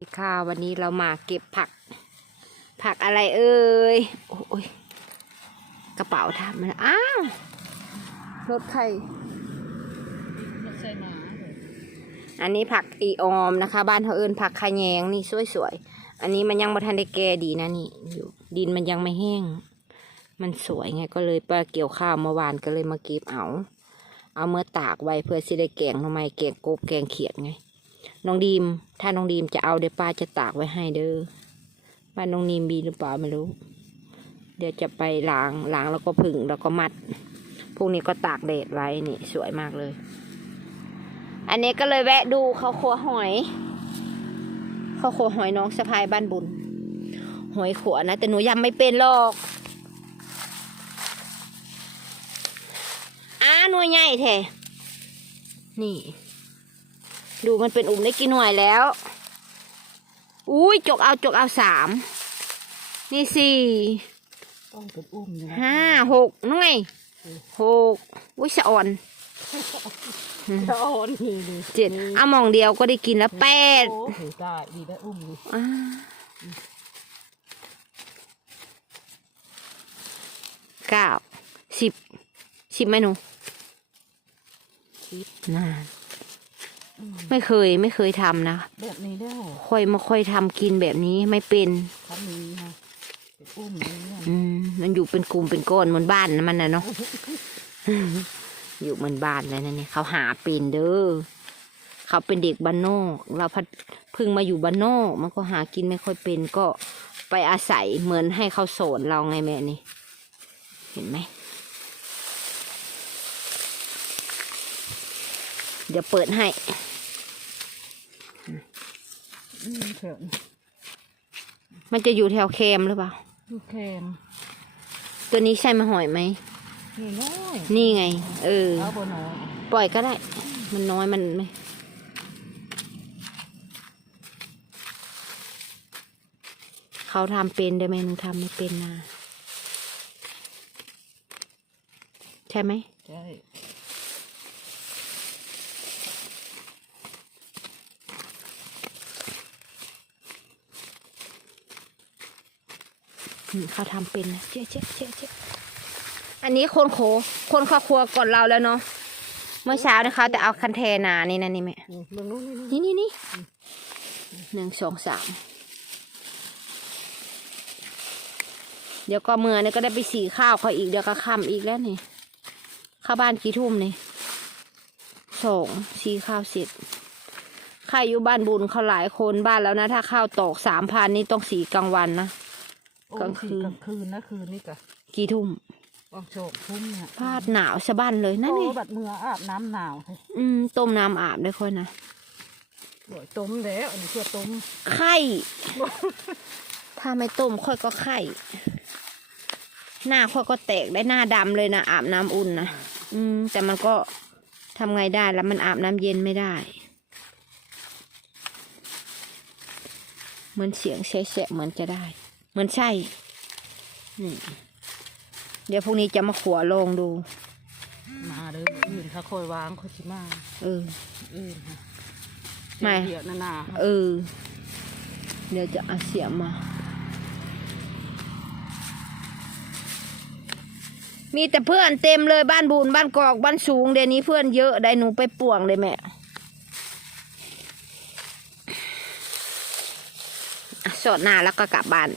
สวัสดีค่ะวันนี้เรามาเก็บผัก ผักอะไรเอ่ยโอ้ยกระเป๋าทำมันอ้าวรถใครใส่หมาเลยอันนี้ผักอีออมนะคะ บ้านเขาเอิญผักขะแยงนี่สวยๆอันนี้มันยังไม่ทันได้แก่ดีนะนี่อยู่ดินมันยังไม่แห้ง มันสวยไงก็เลยไปเกี่ยวข้าวเมื่อวานก็เลยมาเก็บเอา เอาเมื่อตากไว้เพื่อสิได้แกงทำไมแกงกบแกงเขียดไง น้องดีม ถ้าน้องดีมจะเอาเดี๋ยวป้าจะตากไว้ให้เด้อบ้านน้องนีมมีหรือเปล่าไม่รู้ เดี๋ยวจะไปล้างล้างแล้วก็ผึ่งแล้วก็มัด พวกนี้ก็ตากแดดไว้นี่สวยมากเลย อันนี้ก็เลยแวะดูเขาวขัวหอยเขาวขัวหอยน้องสะพายบ้านบุญ หอยขัวนะ แต่หนูยำไม่เป็นหรอกอ้าหน่วยใหญ่แท้นี่ ดูมันเป็นอุ่มได้กี่หน่วยแล้ว อุ้ยจกเอาจกเอาสามนี่สี่ต้องเป็นอุ้มอยู่นะห้าหกหน่วยหกอุ้ยสะอ่อนจะอ่อนนี่ดิเจ็ดเอาหมองเดียวก็ได้กินแล้วแปดโอ้โหได้ดีได้อุ้มดิอ่าเก้าสิบสิบไหมหนูน่า ไม่เคยไม่เคยทำนะแบบนี้ได้ค่อยมาค่อยทำกินแบบนี้ไม่เป็นทำนี้ฮะเป็นอุ้มนี่เนี่ยอืมมันอยู่เป็นกลุ่มเป็นก้อนเหมือนบ้านนะมันนะเนาะ อยู่เหมือนบ้านเลยนะเนี่ยเขาหาเป็นเด้อเขาเป็นเด็กบ้านนอก เราพัดเพึ่งมาอยู่บ้านนอกมันก็หากินไม่ค่อยเป็นก็ไปอาศัยเหมือนให้เขาสอนเราไงแม่นี่ เห็นไหมเดี๋ยวเปิดให้อืม เถอะมันจะอยู่แถวแคมหรือเปล่าดูแคมตัวนี้ใช่มะหอยไหม นี่น้อยนี่ไง เออ เอาบนน้อยปล่อยก็ได้ มันน้อยมันไม่เขาทำเป็นได้ไหมหนูทำไม่เป็นนะ ใช่ไหม ใช่ อืมเขาทำเป็นนะเจ๊เจ๊เจ๊เจ๊อันนี้คนโขคนเข้าครัวก่อนเราแล้วเนาะเมื่อเช้านะคะแต่เอาคันเทนานี่นะนี่แม่นี่เมืองนู้นนี่นี่นี่นี่นี่หนึ่งสองสามเดี๋ยวก็เมื่อนี่ก็ได้ไปสีข้าวเขาอีกเดี๋ยวก็ค่ำอีกแล้วนี่เข้าบ้านกี่ทุ่มนี่สองสีข้าวเสร็จใครอยู่บ้านบุญเขาหลายคนบ้านแล้วนะ ถ้าข้าวตอกสามพันนี่ต้องสีกลางวันนะโอ้ กลางคืนกลางคืนนะคืนนี่กะกี่ทุ่มออกโฉกทุ่มเนี่ยพาดหนาวสะบันเลยนั่นโอ้นี่บัดเมืออาบน้ำหนาวให้อืมต้มน้ำอาบได้ค่อยนะสวยต้มแล้วอันนี้เพื่อต้มไข่ถ้าไม่ต้มค่อยก็ไข่หน้าค่อยก็แตกได้หน้าดำเลยนะอาบน้ำอุ่นนะอืมแต่มันก็ทำไงได้แล้วมันอาบน้ำเย็นไม่ได้เหมือนเสียงแฉะๆเหมือนจะได้ เหมือนใช่นี่เดี๋ยวพรุ่งนี้จะมาขัวลองดู มาเลยอื่นเขาคอยวางเขาชิมาเออ อื่นค่ะไม่ เดี๋ยวนานาเออ เดี๋ยวจะเอาเสียมมา มีแต่เพื่อนเต็มเลยบ้านบุญบ้านกอกบ้านสูงเดี๋ยวนี้เพื่อนเยอะได้หนูไปป่วงเลยแม่อะสดหน้าแล้วก็กลับบ้าน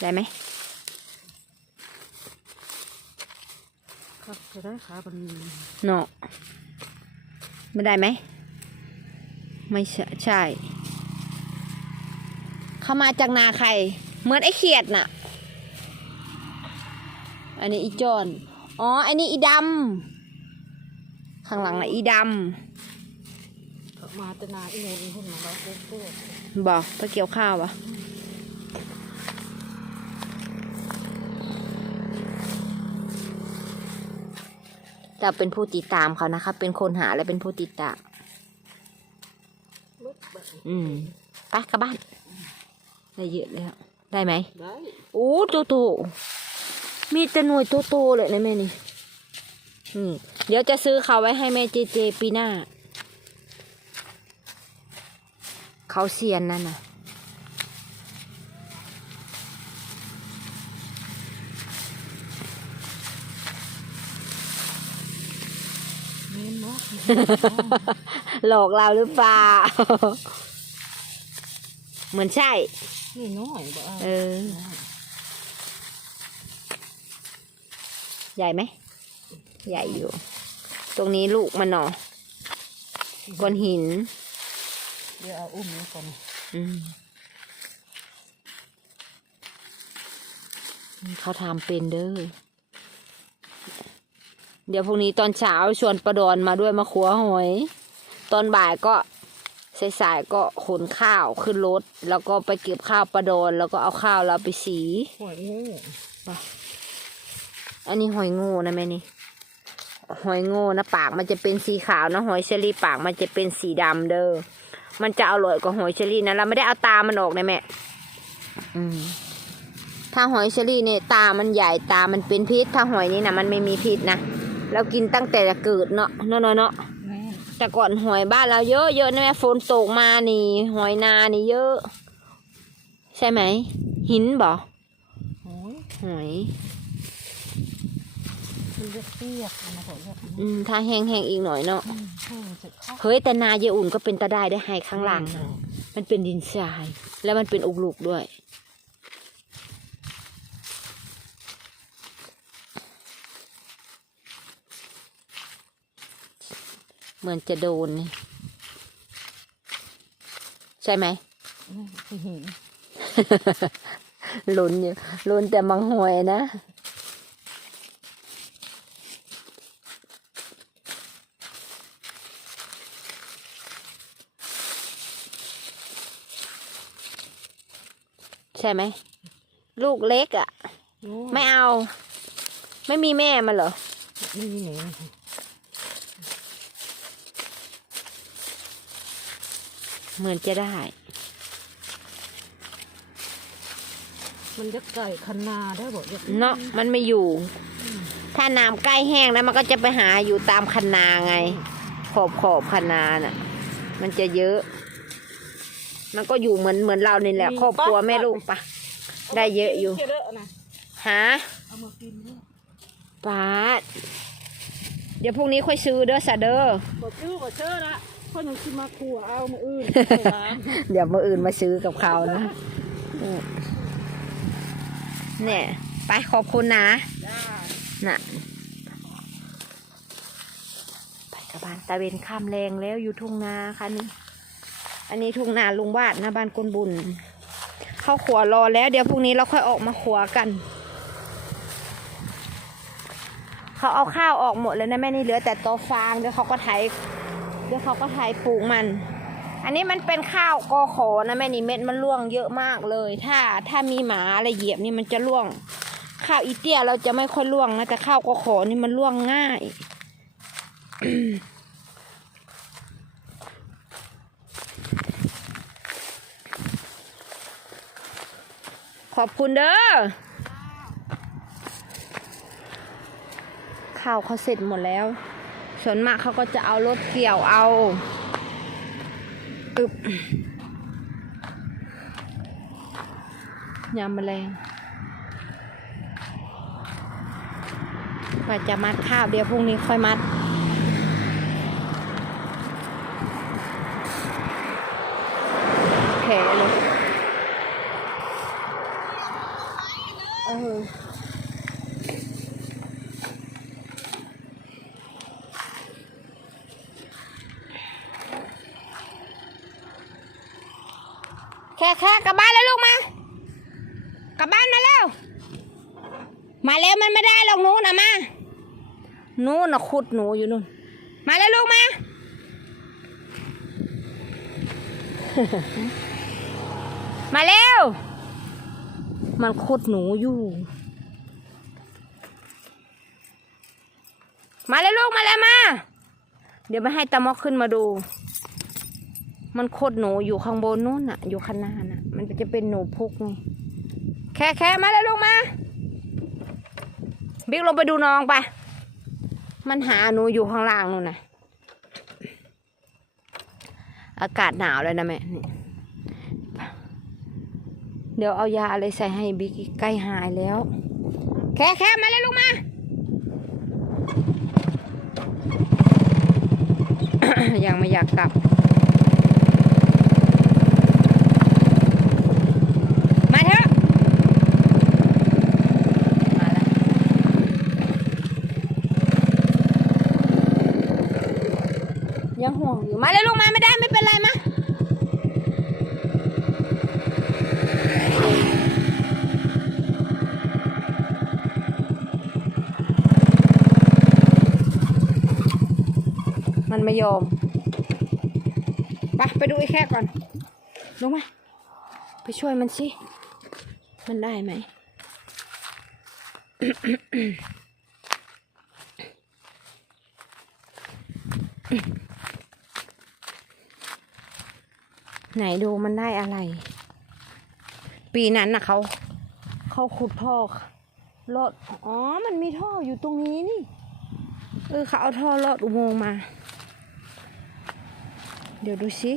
ได้ไหมครับจะได้ขาบันเนาะไม่ได้ไหม ไม่ใช่ใช่ เขามาจากนาใคร เหมือนไอ้เขียดน่ะ อันนี้อีจอน อ๋อ อันนี้อีดำ ข้างหลังน่ะอีดเขามาแต่นาอีโนนอีหุ่นมาแล้วโค้งโค้งำบอกไปเกี่ยวข้าววะ แต่เป็นผู้ติดตามเขานะคะ เป็นคนหาและเป็นผู้ติดตามลุกแบบอืมไปกลับบ้าน ได้เยอะแล้ว ได้ไหมได้โอ้โตโต มีแต่หน่วยโตโตๆเลยนะแม่นี่อืมเดี๋ยวจะซื้อเขาไว้ให้แม่เจเจปีหน้า เขาเซียนนั่นน่ะ เน้นเนาะ หลอกเราหรือเปล่า เหมือนใช่ นี่น้อยบ่เออ ใหญ่ไหม ใหญ่อยู่ ตรงนี้ลูกมันเนาะก้อนหิน เดี๋ยวเอาอุ้มนี่ก่อนอืมเขาทำเป็นเด้อ เดี๋ยวพรุ่งนี้ตอนเช้าชวนประดอนมาด้วยมาขัวหอย ตอนบ่ายก็สายๆก็ขนข้าวขึ้นรถ แล้วก็ไปเก็บข้าวประดอนแล้วก็เอาข้าวเราไปสีหอยงูอันนี้หอยโง่นะแม่นี่หอยโง่นะปากมันจะเป็นสีขาวนะหอยเชอรี่ปากมันจะเป็นสีดำเด้อมันจะอร่อยกว่าหอยเชอรี่นะเราไม่ได้เอาตามันออกนะแม่อืมถ้าหอยเชอรี่เนี่ยตามันใหญ่ตามันเป็นพิษ ถ้าหอยนี่นะมันไม่มีพิษนะ เรากินตั้งแต่เกิดเนาะเนาะเนาะเนาะแม่แต่ก่อนหอยบ้านเราเยอะเยอะนะแม่ฝนตกมานี่ หอยนานี่เยอะ ใช่ไหม หินบ่หอยหอยมันจะเปียกมันนะขอเลือกอืมถ้าแห้งๆอีกหน่อยเนาะแห้งเสร็จเข้าเฮ้ยแต่นาเยอุ่นก็เป็นตาได้ได้ให้ข้างหลังนะมันเป็นดินทราย แล้วมันเป็นอุกลุกด้วย มือนจะโดนนี่ใช่ไหมที่หินลุ้นอยู่ลุ้นแต่มังหวยนะใช่ไหม ลูกเล็กอะ่ะ ไม่เอา ไม่มีแม่มันเหรอ นี่นี่ เหมือนจะได้ มันจะไก่คันนาได้บอกอยากเนาะมันไม่อยู่ ถ้าน้ำใกล้แห้งแล้วมันก็จะไปหาอยู่ตามคันนาไง ขอบขอบคันนาน่ะ มันจะเยอะ มันก็อยู่เหมือนเหมือนเรานี่แหละครอบครัวแม่ลูกปะได้เยอะอยู่เยอะนะหาเอามากินด้วยปาด เดี๋ยวพรุ่งนี้ค่อยซื้อเด้อสะเด้อบอกชื่อบอกเชื่อนะเพราะยังคิดมาขัวเอามาอื่นล้างเดี๋ยวมื่ออื่นมาซื้อกับเขานะอืมเนี่ยไปขอบคุณนะจ้าน่ะไปกับบ้านตาเวนข้ามแรงแล้วอยู่ทุ่งนาค่ะนี่อันนี้ทุ่งนาลุงวาดนะบ้านกนบุญเข้าขัวรอแล้ว เดี๋ยวพรุ่งนี้เราค่อยออกมาขัวกันเขาเอาข้าวออกหมดแล้วนะแม่นี่เหลือแต่ตอฟางเดี๋ยวเขาก็ไถ เดี๋ยวเขาก็ไถปลูกมัน อันนี้มันเป็นข้าวกอขอนะแม่นี่เม็ดมันร่วงเยอะมากเลย ถ้าถ้ามีหมาอะไรเหยียบนี่มันจะร่วง ข้าวอีเตี้ยเราจะไม่ค่อยร่วงนะแต่ข้าวกอขอนี่มันร่วงง่ายขอบคุณเด้อ ข้าวเขาเสร็จหมดแล้ว ส่วนมากเขาก็จะเอารถเกี่ยวเอาอึบยำแมลงว่าจะมัดข้าวเดี๋ยวพรุ่งนี้ค่อยมัด แผลเลย เออ แค่แค่กลั บบ้านแล้วลูกมา กลับบ้านมาแล้ว มาแล้วมันไม่ได้หรอกหนูนะมาหนูน่ะขุดหนูอยู่นู่น มาแล้วลูกมา มาเร็วมันขุดหนูอยู่ มาเลยลูกมาเลยมา เดี๋ยวไปให้ตามอกขึ้นมาดู มันโคตรหนูอยู่ข้างบนนู้นน่ะ อยู่ข้างหน้าน่ะ มันจะเป็นหนูพุกไงแค่แค่มาเลยลูกมา บิ๊กลงไปดูน้องไป มันหาหนูอยู่ข้างล่างนู่นน่ะ อากาศหนาวเลยนะแม่เดี๋ยวเอายาอะไรใส่ให้บิ๊กใกล้หายแล้ว แค่แค่มาเลยลูกมายังไม่อยากกลับ มาเถอะ มาแล้ว ยังห่วงอยู่ มาเลยลูกมาไม่ได้ไม่เป็นไรมา มัน ไม่ยอมไปไปดูไอ้แค่ก่อน ลงมา ไปช่วยมันสิ มันได้ไหม ไหนดูมันได้อะไร ปีนั้นน่ะเขา เขาขุดท่อลอด อ๋อ มันมีท่ออยู่ตรงนี้นี่ เออเขาเอาท่อลอดอุโมงค์มา เดี๋ยวดูสิ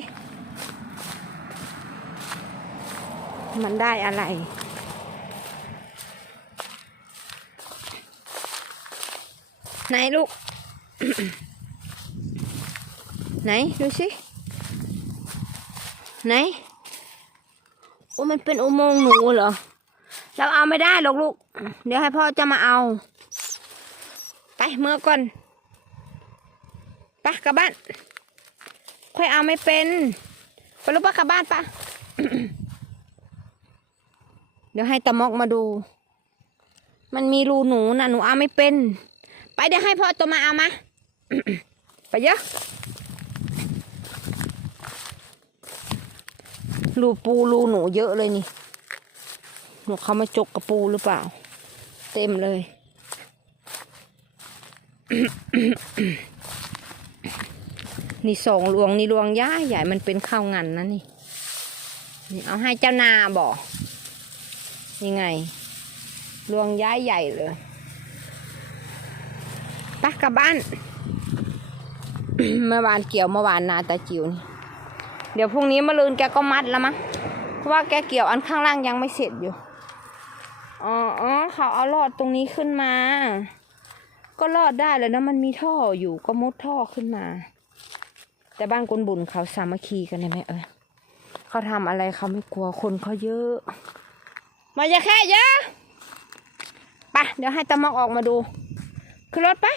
มันได้อะไร ไหนลูก ไหน ดูสิ ไหน โอ้มันเป็นอุโมงค์หนูเหรอ เราเอาไม่ได้หรอกลูก เดี๋ยวให้พ่อจะมาเอา ไปเมื่อก่อน ไปกลับบ้าน ค่อยเอาไม่เป็นไปลูกปะกลับบ้านปะเดี๋ยวให้ตะมอกมาดู มันมีรูหนูนะหนูเอาไม่เป็น ไปเดี๋ยวให้พ่อตัวมาเอามา ไปเยอะรูปูรูหนูเยอะเลยนี่หนูเขามาจกกระปูหรือเปล่า เต็มเลย นี่สองรวงนี่รวงย่าใหญ่มันเป็นข้าวงันนะนี่นี่เอาให้เจ้านาบอกยังไงรวงย้ายใหญ่เลยไปกลับบ้าน เมื่อวานเกี่ยวเมื่อวานนาตาจิ๋วนี่ เดี๋ยวพรุ่งนี้มะรืนแกก็มัดแล้วมั้งเพราะว่าแกเกี่ยวอันข้างล่างยังไม่เสร็จอยู่ อ๋ออ๋อเขาเอาลอดตรงนี้ขึ้นมา ก็ลอดได้เลยนะมันมีท่ออยู่ก็มุดท่อขึ้นมา แต่บ้านกุนบุญเขาสามัคคีกันเลยไหมเออเขาทำอะไรเขาไม่กลัวคนเขาเยอะ มาอย่าแค่เยอะไปเดี๋ยวให้ตะมอกออกมาดู ขึ้นรถไปะ